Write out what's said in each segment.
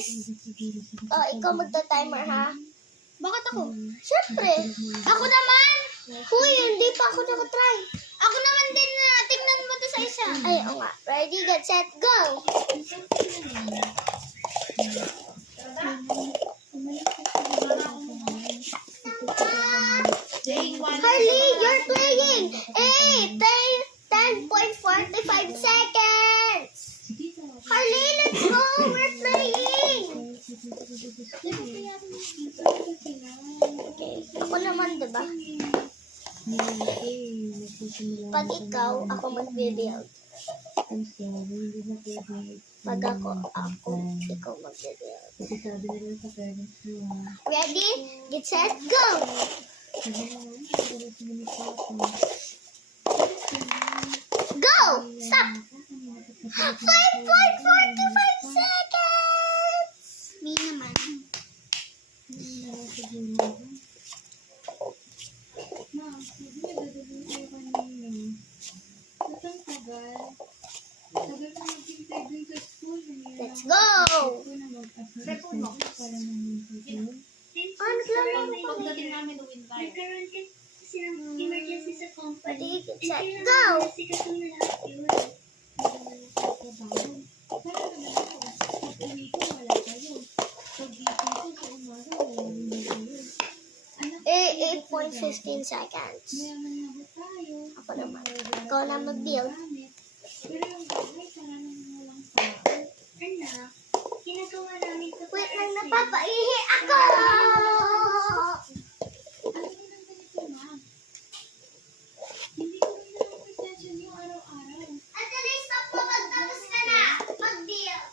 Liz, ikaw magta-timer, ha? Bakit ako? Siyempre. Ako naman! Huy, hindi pa ako nakatry. Ako naman din na. Tingnan mo to sa isa. Ay, oo nga. Ready, get, set, go! Harley, you're playing! 10.45 seconds! Harley, let's go! We're playing! Okay, ako naman, diba? Pag ikaw, ako mag-build. Pag ako, ikaw mag-build. Ready? Get set, go! Go! Stop! 5.45 seconds! Me naman. Let's go! Pagdating namin ng Windfire. Emergency sa company. Ready, get, set, go! Eh, 8.15 seconds. Ako naman. Ikaw na mag-build. Anak, ginagawa namin ito. Wait lang, napapaihi ako! At least stop mo, magtapos ka na! Mag-build!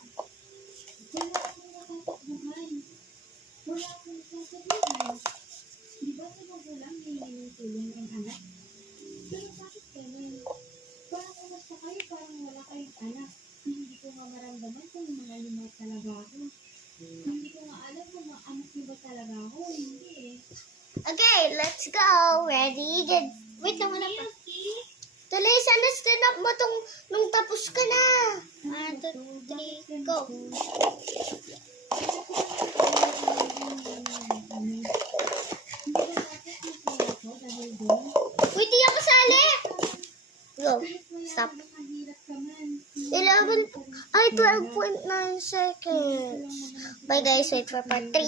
Okay, let's go! Ready? Get... Wait lang, wala pa. Tuloy, sana stand up mo nung tapos ka na. 1, 2, 3, go. Wait, di ako sali! Go. Stop. 11... Ay, 12.9 seconds. Bye guys, wait for part 3.